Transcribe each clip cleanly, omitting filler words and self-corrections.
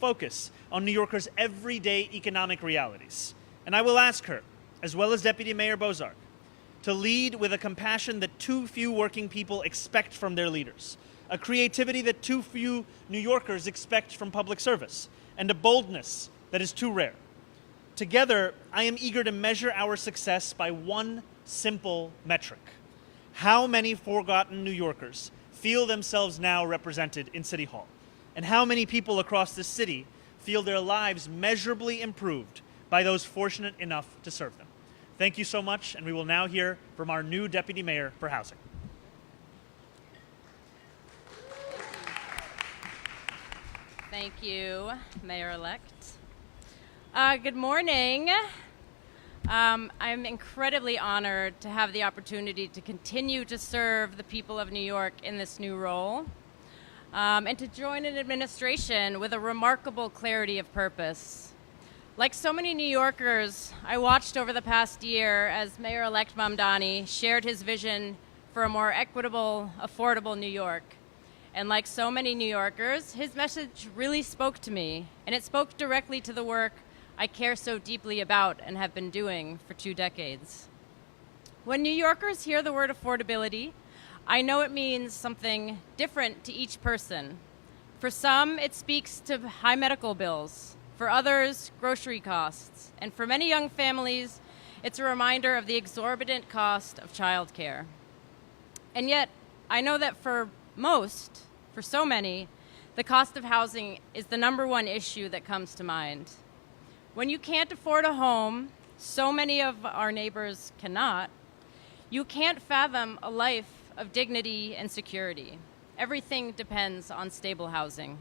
focus on New Yorkers' everyday economic realities. And I will ask her, as well as Deputy Mayor Bozark, to lead with a compassion that too few working people expect from their leaders, a creativity that too few New Yorkers expect from public service, and a boldness that is too rare. Together, I am eager to measure our success by one simple metric: how many forgotten New Yorkers feel themselves now represented in City Hall, and how many people across this city feel their lives measurably improved by those fortunate enough to serve them. Thank you so much, and we will now hear from our new Deputy Mayor for Housing. Thank you, Mayor-elect. Good morning. I'm incredibly honored to have the opportunity to continue to serve the people of New York in this new role, and to join an administration with a remarkable clarity of purpose. Like so many New Yorkers, I watched over the past year as Mayor-elect Mamdani shared his vision for a more equitable, affordable New York. And like so many New Yorkers, his message really spoke to me, and it spoke directly to the work I care so deeply about and have been doing for 2 decades. When New Yorkers hear the word affordability, I know it means something different to each person. For some, it speaks to high medical bills. For others, grocery costs. And for many young families, it's a reminder of the exorbitant cost of childcare. And yet, I know that for so many, the cost of housing is the #1 issue that comes to mind. When you can't afford a home, so many of our neighbors cannot, you can't fathom a life of dignity and security. Everything depends on stable housing.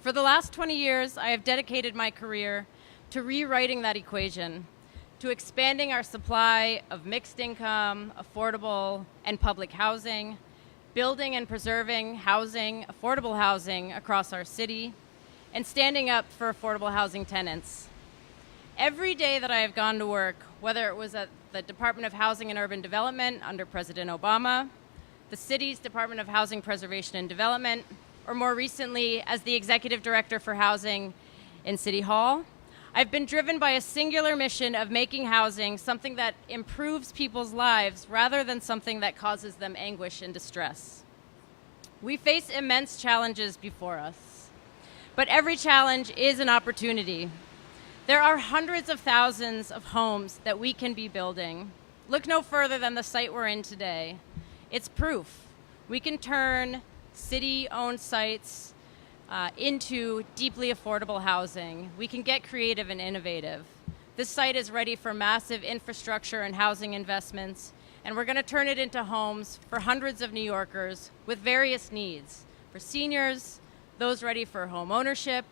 For the last 20 years, I have dedicated my career to rewriting that equation, to expanding our supply of mixed income, affordable, and public housing, building and preserving housing, affordable housing across our city, and standing up for affordable housing tenants. Every day that I have gone to work, whether it was at the Department of Housing and Urban Development under President Obama, the city's Department of Housing Preservation and Development, or more recently as the Executive Director for Housing in City Hall, I've been driven by a singular mission of making housing something that improves people's lives rather than something that causes them anguish and distress. We face immense challenges before us, but every challenge is an opportunity. There are hundreds of thousands of homes that we can be building. Look no further than the site we're in today. It's proof. We can turn city-owned sites into deeply affordable housing. We can get creative and innovative. This site is ready for massive infrastructure and housing investments, and we're going to turn it into homes for hundreds of New Yorkers with various needs, for seniors, those ready for home ownership,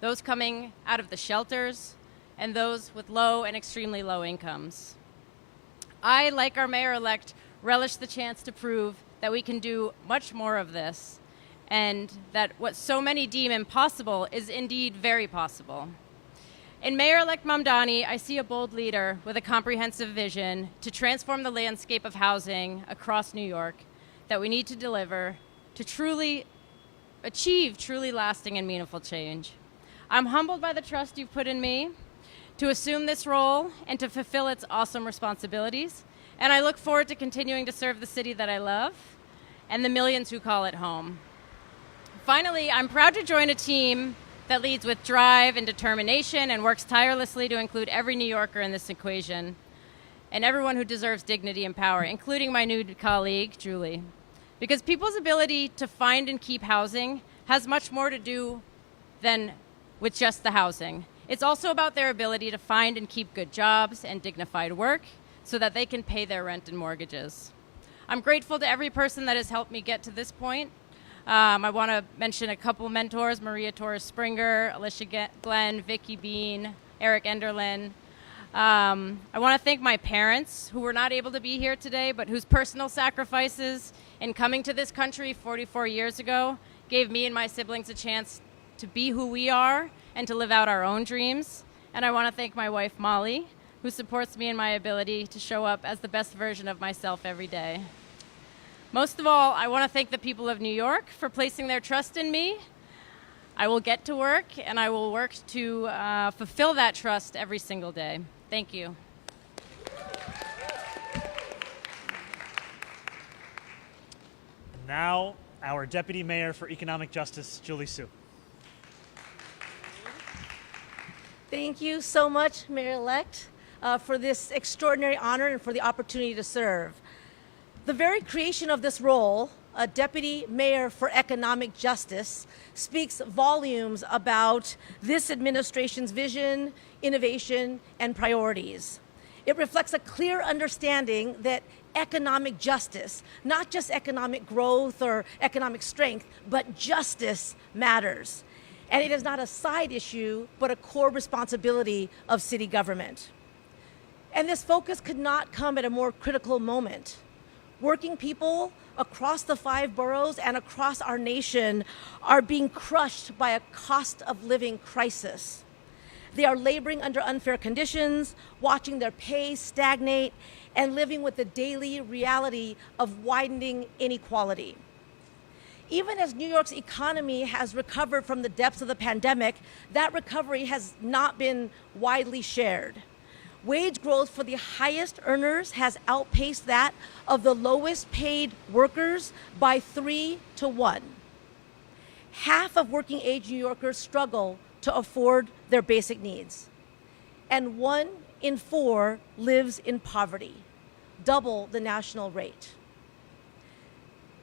those coming out of the shelters, and those with low and extremely low incomes. I, like our mayor-elect, relish the chance to prove that we can do much more of this, and that what so many deem impossible is indeed very possible. In Mayor-elect Mamdani, I see a bold leader with a comprehensive vision to transform the landscape of housing across New York that we need to deliver to truly achieve truly lasting and meaningful change. I'm humbled by the trust you've put in me to assume this role and to fulfill its awesome responsibilities, and I look forward to continuing to serve the city that I love and the millions who call it home. Finally, I'm proud to join a team that leads with drive and determination and works tirelessly to include every New Yorker in this equation and everyone who deserves dignity and power, including my new colleague, Julie. Because people's ability to find and keep housing has much more to do than with just the housing. It's also about their ability to find and keep good jobs and dignified work so that they can pay their rent and mortgages. I'm grateful to every person that has helped me get to this point. I want to mention a couple mentors: Maria Torres Springer, Alicia Glenn, Vicky Bean, Eric Enderlin. I want to thank my parents who were not able to be here today, but whose personal sacrifices in coming to this country 44 years ago gave me and my siblings a chance to be who we are and to live out our own dreams. And I want to thank my wife, Molly, who supports me in my ability to show up as the best version of myself every day. Most of all, I want to thank the people of New York for placing their trust in me. I will get to work, and I will work to fulfill that trust every single day. Thank you. Now, our Deputy Mayor for Economic Justice, Julie Su. Thank you so much, Mayor-elect, for this extraordinary honor and for the opportunity to serve. The very creation of this role, a Deputy Mayor for Economic Justice, speaks volumes about this administration's vision, innovation, and priorities. It reflects a clear understanding that economic justice, not just economic growth or economic strength, but justice matters. And it is not a side issue, but a core responsibility of city government. And this focus could not come at a more critical moment. Working people across the 5 boroughs and across our nation are being crushed by a cost of living crisis. They are laboring under unfair conditions, watching their pay stagnate, and living with the daily reality of widening inequality. Even as New York's economy has recovered from the depths of the pandemic, that recovery has not been widely shared. Wage growth for the highest earners has outpaced that of the lowest paid workers by 3 to 1. Half of working age New Yorkers struggle to afford their basic needs. And 1 in 4 lives in poverty, double the national rate.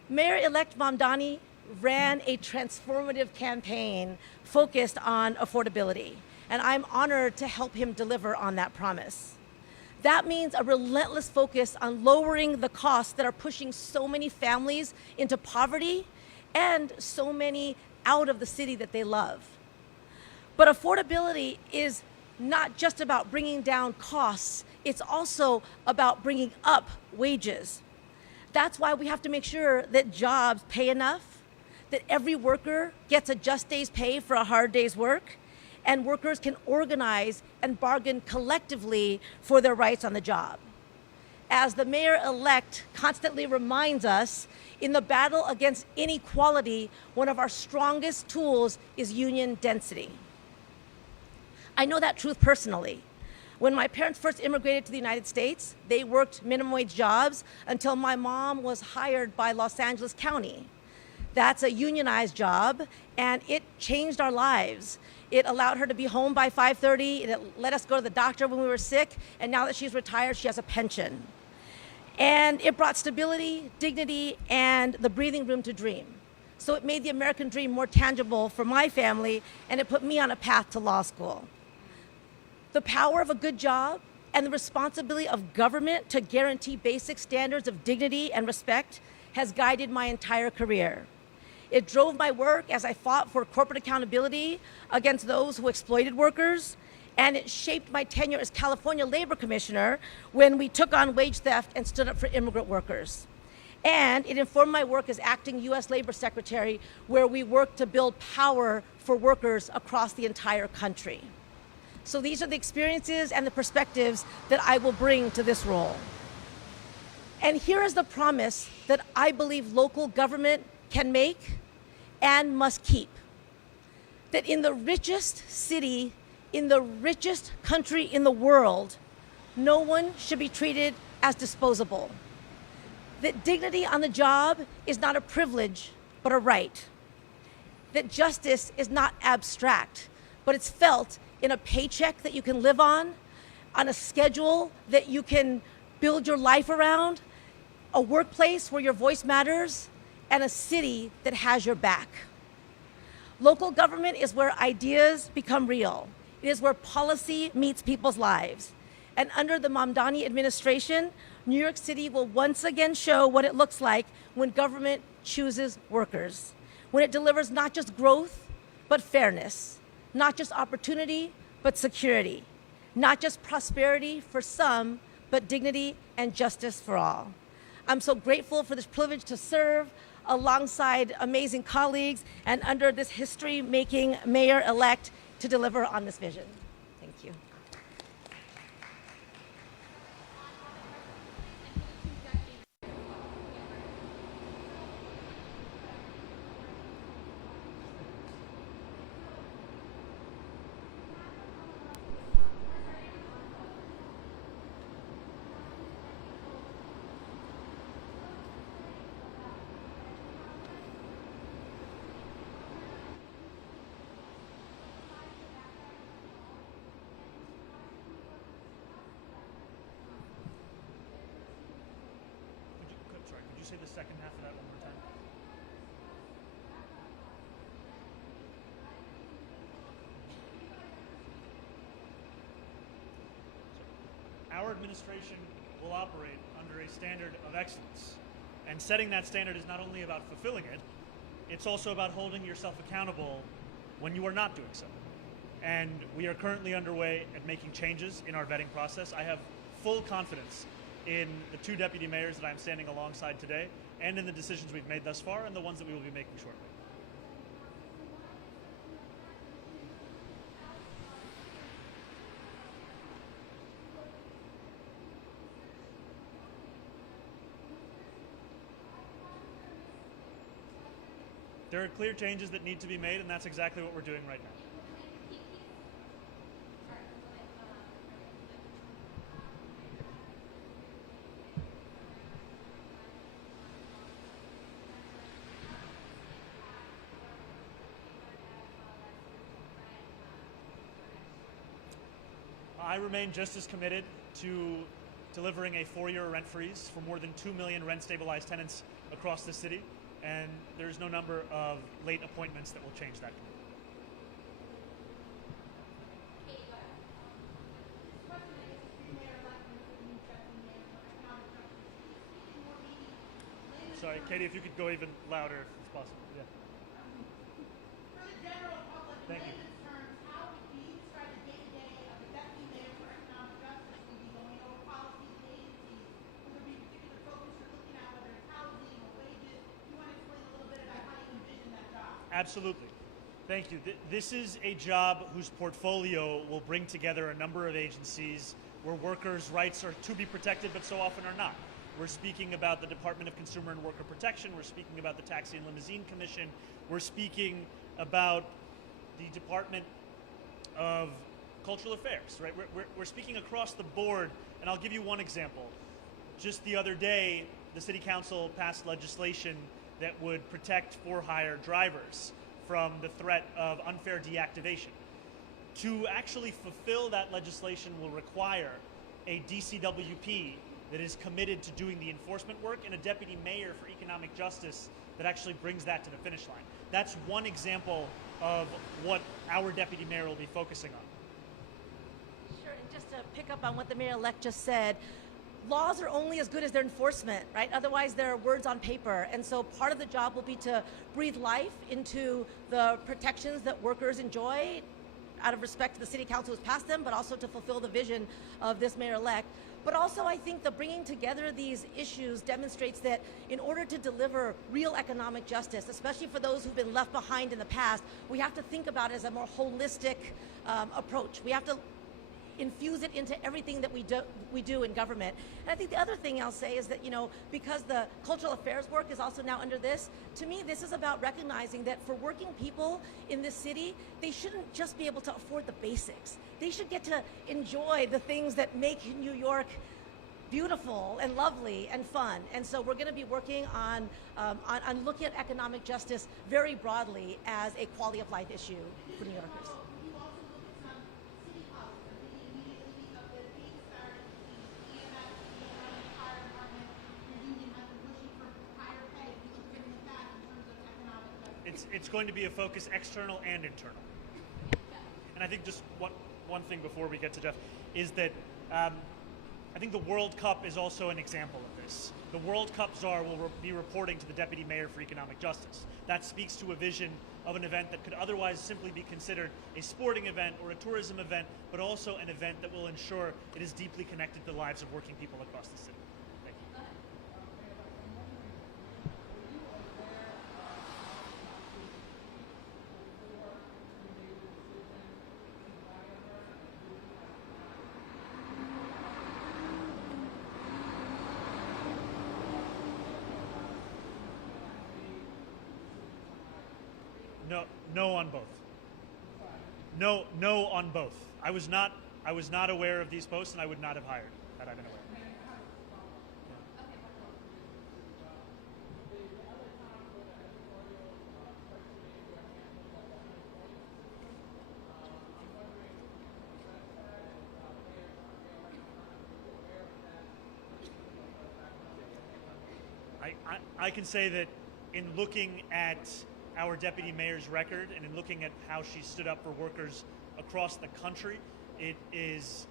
Mayor-elect Mamdani ran a transformative campaign focused on affordability, and I'm honored to help him deliver on that promise. That means a relentless focus on lowering the costs that are pushing so many families into poverty and so many out of the city that they love. But affordability is not just about bringing down costs, it's also about bringing up wages. That's why we have to make sure that jobs pay enough, that every worker gets a just day's pay for a hard day's work, and workers can organize and bargain collectively for their rights on the job. As the mayor-elect constantly reminds us, in the battle against inequality, one of our strongest tools is union density. I know that truth personally. When my parents first immigrated to the United States, they worked minimum wage jobs until my mom was hired by Los Angeles County. That's a unionized job, and it changed our lives. It allowed her to be home by 5:30, it let us go to the doctor when we were sick, and now that she's retired, she has a pension. And it brought stability, dignity, and the breathing room to dream. So it made the American dream more tangible for my family, and it put me on a path to law school. The power of a good job and the responsibility of government to guarantee basic standards of dignity and respect has guided my entire career. It drove my work as I fought for corporate accountability against those who exploited workers, and it shaped my tenure as California Labor Commissioner when we took on wage theft and stood up for immigrant workers. And it informed my work as acting U.S. Labor Secretary, where we worked to build power for workers across the entire country. So these are the experiences and the perspectives that I will bring to this role. And here is the promise that I believe local government can make and must keep. That in the richest city, in the richest country in the world, no one should be treated as disposable. That dignity on the job is not a privilege, but a right. That justice is not abstract, but it's felt in a paycheck that you can live on a schedule that you can build your life around, a workplace where your voice matters, and a city that has your back. Local government is where ideas become real. It is where policy meets people's lives. And under the Mamdani administration, New York City will once again show what it looks like when government chooses workers, when it delivers not just growth, but fairness, not just opportunity, but security, not just prosperity for some, but dignity and justice for all. I'm so grateful for this privilege to serve alongside amazing colleagues and under this history-making mayor-elect to deliver on this vision. Thank you. you say the second half of that one more time? Our administration will operate under a standard of excellence. And setting that standard is not only about fulfilling it, it's also about holding yourself accountable when you are not doing so. And we are currently underway at making changes in our vetting process. I have full confidence in the two deputy mayors that I'm standing alongside today, and in the decisions we've made thus far and the ones that we will be making shortly. There are clear changes that need to be made, and that's exactly what we're doing right now. I remain just as committed to delivering a 4-year rent freeze for more than 2 million rent-stabilized tenants across the city, and there's no number of late appointments that will change that. Sorry, Katie, if you could go even louder if it's possible. Yeah. For the general public, Thank you. terms, how do you describe the day-to-day of the deputy mayor for economic justice? Will be going over policies and agencies? Will there be a particular focus you're looking at, whether it's housing or wages? Do you want to explain a little bit about how you envision that job? Absolutely. Thank you. This is a job whose portfolio will bring together a number of agencies where workers' rights are to be protected, but so often are not. We're speaking about the Department of Consumer and Worker Protection. We're speaking about the Taxi and Limousine Commission. We're speaking about the Department of Cultural Affairs, right? We're speaking across the board, and I'll give you one example. Just the other day, the City Council passed legislation that would protect for-hire drivers from the threat of unfair deactivation. To actually fulfill that legislation will require a DCWP that is committed to doing the enforcement work and a deputy mayor for economic justice that actually brings that to the finish line. That's one example of what our deputy mayor will be focusing on. Sure, and just to pick up on what the mayor-elect just said, laws are only as good as their enforcement, right? Otherwise, they're words on paper. And so part of the job will be to breathe life into the protections that workers enjoy out of respect to the city council who's passed them, but also to fulfill the vision of this mayor-elect. But also, I think the bringing together these issues demonstrates that in order to deliver real economic justice, especially for those who've been left behind in the past, we have to think about it as a more holistic approach. We have to infuse it into everything that we do in government. And I think the other thing I'll say is that, you know, because the cultural affairs work is also now under this, to me this is about recognizing that for working people in this city, they shouldn't just be able to afford the basics. They should get to enjoy the things that make New York beautiful and lovely and fun. And so we're going to be working on looking at economic justice very broadly as a quality of life issue for New Yorkers. You also look at some city policies. I'm thinking immediately of the big disparity between EMS and the fire department. Your union has been pushing for higher pay. If you look at it in that in terms of economic justice. It's going to be a focus external and internal. And I think just one thing before we get to Jeff is that I think the World Cup is also an example of this. The World Cup czar will be reporting to the deputy mayor for economic justice. That speaks to a vision of an event that could otherwise simply be considered a sporting event or a tourism event, but also an event that will ensure it is deeply connected to the lives of working people across the city. Thank you. No on both. No on both. I was not aware of these posts, and I would not have hired had I been aware. I can say that in looking at our deputy mayor's record and in looking at how she stood up for workers across the country, it is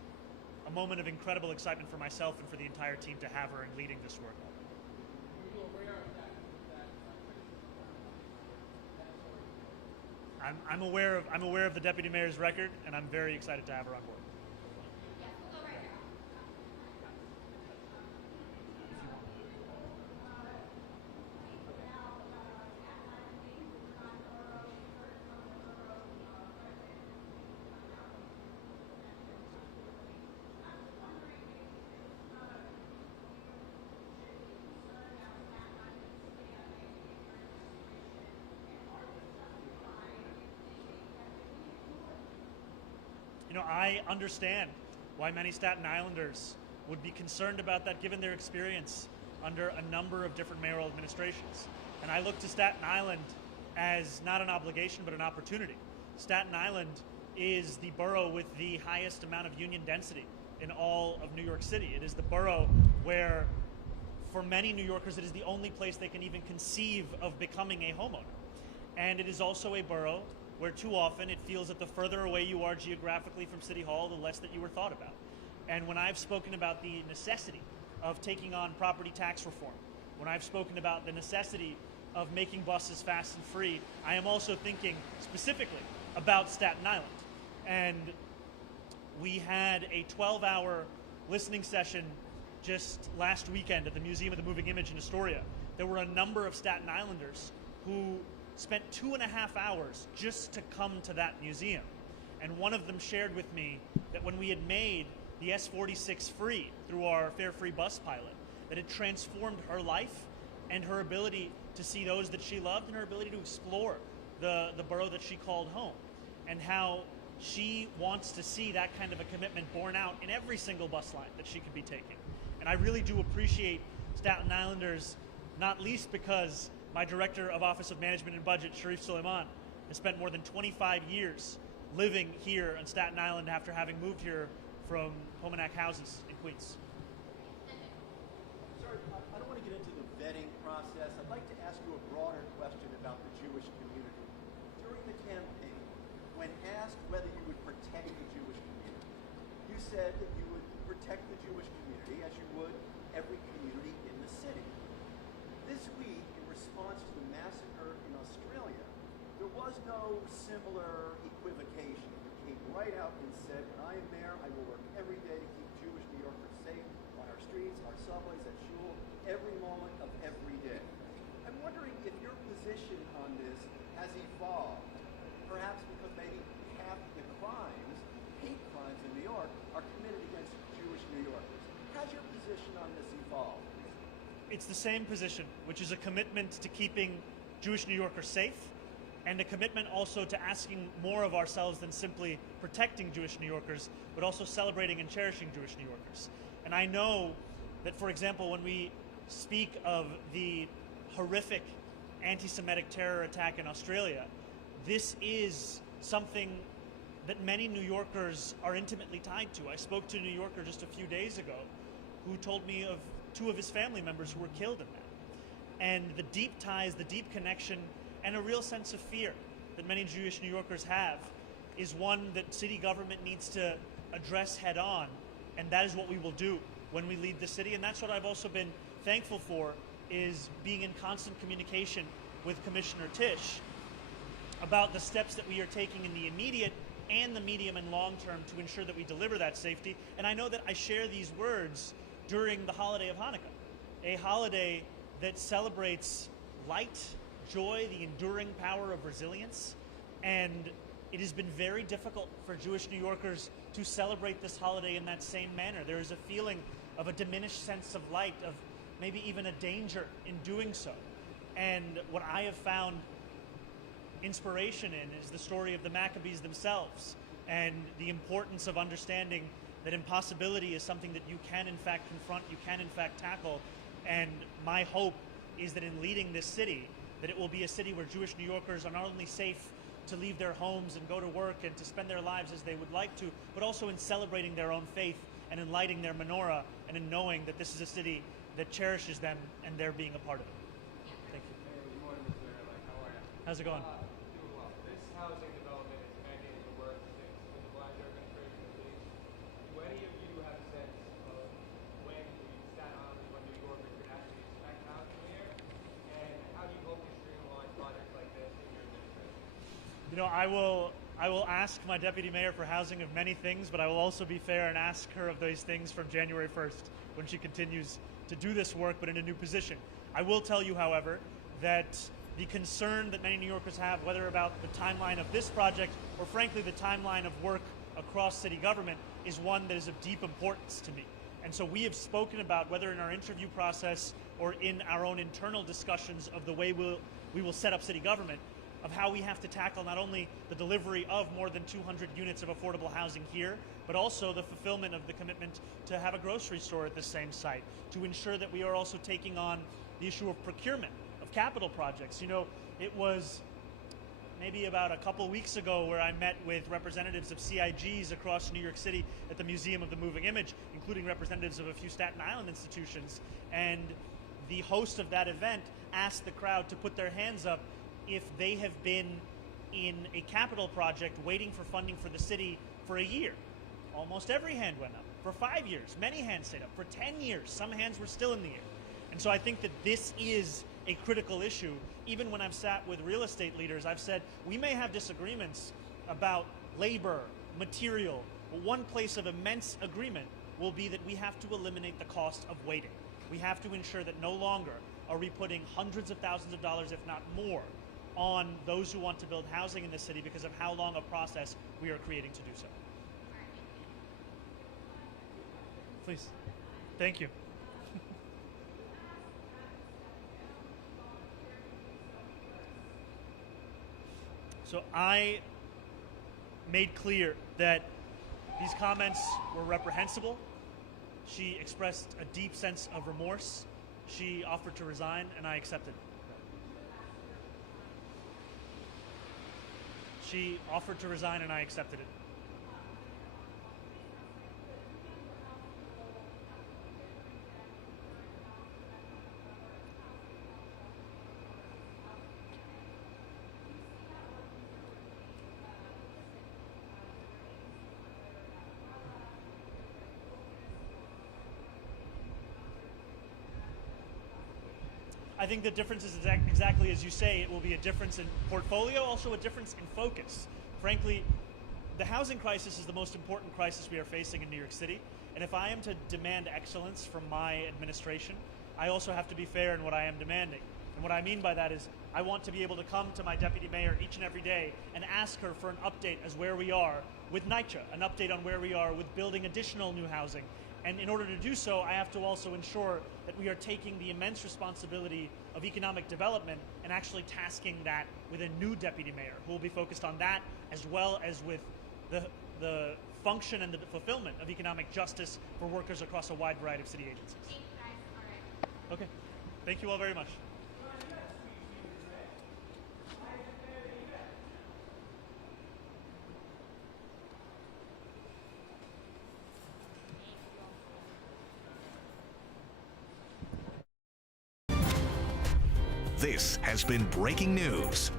a moment of incredible excitement for myself and for the entire team to have her in leading this work. I'm aware of the deputy mayor's record, and I'm very excited to have her on board. You know, I understand why many Staten Islanders would be concerned about that given their experience under a number of different mayoral administrations. And I look to Staten Island as not an obligation, but an opportunity. Staten Island is the borough with the highest amount of union density in all of New York City. It is the borough where, for many New Yorkers, it is the only place they can even conceive of becoming a homeowner. And it is also a borough where too often it feels that the further away you are geographically from City Hall, the less that you were thought about. And when I've spoken about the necessity of taking on property tax reform, when I've spoken about the necessity of making buses fast and free, I am also thinking specifically about Staten Island. And we had a 12-hour listening session just last weekend at the Museum of the Moving Image in Astoria. There were a number of Staten Islanders who spent 2.5 hours just to come to that museum. And one of them shared with me that when we had made the S46 free through our Fare Free bus pilot, that it transformed her life and her ability to see those that she loved and her ability to explore the borough that she called home, and how she wants to see that kind of a commitment borne out in every single bus line that she could be taking. And I really do appreciate Staten Islanders, not least because my Director of Office of Management and Budget, Sharif Suleiman, has spent more than 25 years living here on Staten Island after having moved here from Pomanak houses in Queens. Sir, I don't want to get into the vetting process. I'd like to ask you a broader question about the Jewish community. During the campaign, when asked whether you would protect the Jewish community, you said that you would protect the Jewish community as you would every community in the city. This week, in response to the massacre in Australia, there was no similar equivocation. You came right out and said, when I am mayor, I will work every day to keep Jewish New Yorkers safe on our streets, our subways, at shul, every moment of every day. I'm wondering if your position on this has evolved, perhaps because maybe half the crimes, hate crimes in New York, are committed against Jewish New Yorkers. Has your position on this evolved? It's the same position, which is a commitment to keeping Jewish New Yorkers safe, and a commitment also to asking more of ourselves than simply protecting Jewish New Yorkers, but also celebrating and cherishing Jewish New Yorkers. And I know that, for example, when we speak of the horrific anti-Semitic terror attack in Australia, this is something that many New Yorkers are intimately tied to. I spoke to a New Yorker just a few days ago who told me of 2 of his family members who were killed in that. And the deep ties, the deep connection, and a real sense of fear that many Jewish New Yorkers have is one that city government needs to address head on, and that is what we will do when we lead the city. And that's what I've also been thankful for, is being in constant communication with Commissioner Tisch about the steps that we are taking in the immediate and the medium and long term to ensure that we deliver that safety. And I know that I share these words during the holiday of Hanukkah, a holiday that celebrates light, joy, the enduring power of resilience. And it has been very difficult for Jewish New Yorkers to celebrate this holiday in that same manner. There is a feeling of a diminished sense of light, of maybe even a danger in doing so. And what I have found inspiration in is the story of the Maccabees themselves, and the importance of understanding that impossibility is something that you can in fact confront, you can in fact tackle. And my hope is that in leading this city, that it will be a city where Jewish New Yorkers are not only safe to leave their homes and go to work and to spend their lives as they would like to, but also in celebrating their own faith and in lighting their menorah and in knowing that this is a city that cherishes them and their being a part of it. How's it going? Doing well. This housing development is mandated to work since the de Blasio administration is leaving. Do any of you have a sense of when Staten Island or New Yorkers could actually expect housing here? And how do you hope to streamline projects like this in your administration? You know, I will ask my deputy mayor for housing of many things, but I will also be fair and ask her of those things from January 1st when she continues to do this work, but in a new position. I will tell you, however, that the concern that many New Yorkers have, whether about the timeline of this project or frankly the timeline of work across city government, is one that is of deep importance to me. And so we have spoken about, whether in our interview process or in our own internal discussions of the way we will set up city government, of how we have to tackle not only the delivery of more than 200 units of affordable housing here, but also the fulfillment of the commitment to have a grocery store at the same site, to ensure that we are also taking on the issue of procurement of capital projects. You know, it was maybe about a couple weeks ago where I met with representatives of CIGs across New York City at the Museum of the Moving Image, including representatives of a few Staten Island institutions, and the host of that event asked the crowd to put their hands up if they have been in a capital project waiting for funding for the city for a year. Almost every hand went up. For 5 years, many hands stayed up. For 10 years, some hands were still in the air. And so I think that this is a critical issue. Even when I've sat with real estate leaders, I've said, we may have disagreements about labor, material, but one place of immense agreement will be that we have to eliminate the cost of waiting. We have to ensure that no longer are we putting hundreds of thousands of dollars, if not more, on those who want to build housing in the city because of how long a process we are creating to do so. Please. Thank you. So I made clear that these comments were reprehensible. She expressed a deep sense of remorse. She offered to resign, and I accepted. She offered to resign, and I accepted it. I think the difference is exactly as you say. It will be a difference in portfolio, also a difference in focus. Frankly, the housing crisis is the most important crisis we are facing in New York City. And if I am to demand excellence from my administration, I also have to be fair in what I am demanding. And what I mean by that is I want to be able to come to my deputy mayor each and every day and ask her for an update as where we are with NYCHA, an update on where we are with building additional new housing. And in order to do so, I have to also ensure that we are taking the immense responsibility of economic development and actually tasking that with a new deputy mayor who will be focused on that, as well as with the function and the fulfillment of economic justice for workers across a wide variety of city agencies. Thank you, guys. All right. Okay. Thank you all very much. This has been breaking news.